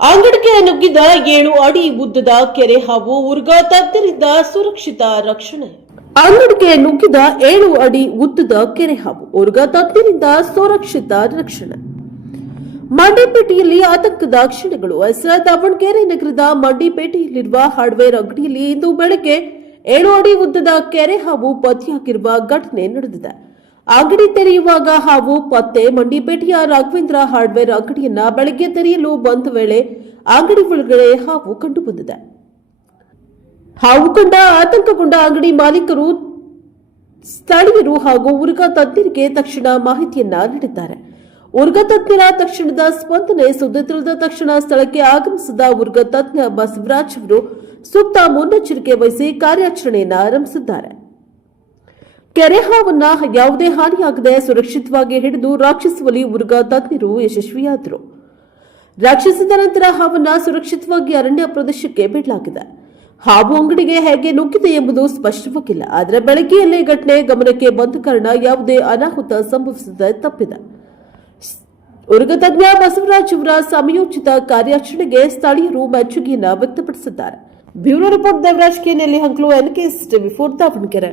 ಅಂಗಡಿಗೆ ನುಗ್ಗಿದ 7 ಅಡಿ ಉದ್ದದ ಕೆರೆ ಹಾವು ಉರ್ಗಾ ತಜ್ಞರಿಂದ ಸುರಕ್ಷಿತ ರಕ್ಷಣೆ. ಅಂಗಡಿಗೆ ನುಗ್ಗಿದ 7 ಅಡಿ ಉದ್ದದ ಕೆರೆ ಹಾವು ಉರ್ಗಾ ತಜ್ಞರಿಂದ ಸುರಕ್ಷಿತ ರಕ್ಷಣೆ. ಮಂಡಿಪೇಟೆಯಲ್ಲಿ ಆತಂಕದ ಕ್ಷಣಗಳು. ದಾವಣಗೆರೆ ನಗರದ ಮಂಡಿಪೇಟೆಯಲ್ಲಿರುವ ಹಾರ್ಡ್ವೇರ್ ಅಂಗಡಿಯಲ್ಲಿ ಇಂದು ಬೆಳಗ್ಗೆ 7 ಅಡಿ ಉದ್ದದ ಕೆರೆ ಹಾವು ಪತ್ತೆಯಾಗಿರುವ ಘಟನೆ ನಡೆದಿದೆ. ಅಂಗಡಿ ತೆರೆಯುವಾಗ ಹಾವು ಪತ್ತೆ. ಮಂಡಿಪೇಟೆಯ ರಾಘವೇಂದ್ರ ಹಾರ್ಡ್ವೇರ್ ಅಂಗಡಿಯನ್ನ ಬೆಳಗ್ಗೆ ತೆರೆಯಲು ಬಂದ ವೇಳೆ ಅಂಗಡಿ ಒಳಗಡೆ ಹಾವು ಕಂಡುಬಂದಿದೆ. ಹಾವು ಕಂಡ ಆತಂಕಗೊಂಡ ಅಂಗಡಿ ಮಾಲೀಕರು, ಸ್ಥಳೀಯರು ಹಾಗೂ ಉರ್ಗಾ ತಜ್ಞರಿಗೆ ತಕ್ಷಣ ಮಾಹಿತಿಯನ್ನ ನೀಡಿದ್ದಾರೆ. ಉರ್ಗಾ ತಜ್ಞರ ತಕ್ಷಣದ ಸ್ಪಂದನೆ. ಸುದ್ದಿ ತಿಳಿದ ತಕ್ಷಣ ಸ್ಥಳಕ್ಕೆ ಆಗಮಿಸಿದ ಉರ್ಗಾ ತಜ್ಞ ಬಸವರಾಜ್ ಅವರು ಸೂಕ್ತ ಮುನ್ನೆಚ್ಚರಿಕೆ ವಹಿಸಿ ಕಾರ್ಯಾಚರಣೆಯನ್ನು ಆರಂಭಿಸಿದ್ದಾರೆ. ಕೆರೆ ಹಾವನ್ನ ಯಾವುದೇ ಹಾನಿಯಾಗದೆ ಸುರಕ್ಷಿತವಾಗಿ ಹಿಡಿದು ರಕ್ಷಿಸುವಲ್ಲಿ ಉರ್ಗಾ ತಜ್ಞರು ಯಶಸ್ವಿಯಾದರು. ರಕ್ಷಿಸಿದ ನಂತರ ಹಾವನ್ನ ಸುರಕ್ಷಿತವಾಗಿ ಅರಣ್ಯ ಪ್ರದೇಶಕ್ಕೆ ಬಿಡಲಾಗಿದೆ. ಹಾವು ಅಂಗಡಿಗೆ ಹೇಗೆ ನುಗ್ಗಿದೆ ಎಂಬುದು ಸ್ಪಷ್ಟವಾಗಿಲ್ಲ. ಆದರೆ ಬೆಳಗ್ಗೆಯಲ್ಲೇ ಘಟನೆ ಗಮನಕ್ಕೆ ಬಂದ ಕಾರಣ ಯಾವುದೇ ಅನಾಹುತ ಸಂಭವಿಸದೆ ತಪ್ಪಿದೆ. ಉರ್ಗಾ ತಜ್ಞ ಬಸವರಾಜ್ ಅವರ ಸಮಯೋಚಿತ ಕಾರ್ಯಾಚರಣೆಗೆ ಸ್ಥಳೀಯರು ಮೆಚ್ಚುಗೆಯನ್ನು ವ್ಯಕ್ತಪಡಿಸಿದ್ದಾರೆ. Bureau report Devraj K. Nelli Hanklu, NKS TV4 Davanagere.